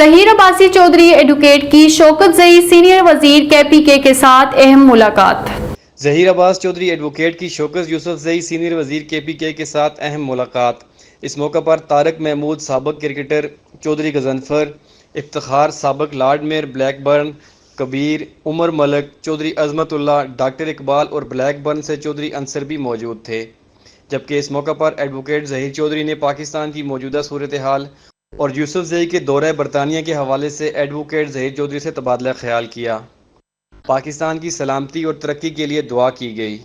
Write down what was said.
Zaheer Abbasi Chaudhry advocate کی شوکت senior وزیر KPK کے ساتھ اہم ملاقات۔ ظہیر عباس چوہدری ایڈوکیٹ کی شوکت یوسف سینئر وزیر KPK کے ساتھ اہم ملاقات۔ اس موقع پر طارق محمود سابق کرکٹر چوہدری غضنفر، افتخار سابق لارڈ میئر بلیک برن، کبیر، عمر ملک، چوہدری عظمت اللہ، ڈاکٹر اقبال اور بلیک برن سے چوہدری انصر بھی موجود تھے، جبکہ اس موقع پر ایڈوکیٹ ظہیر چوہدری نے پاکستان کی موجودہ صورتحال اور یوسف زئی کے دورہ برطانیہ کے حوالے سے ایڈوکیٹ ظہیر چوہدری سے تبادلہ خیال کیا۔ پاکستان کی سلامتی اور ترقی کے لیے دعا کی گئی۔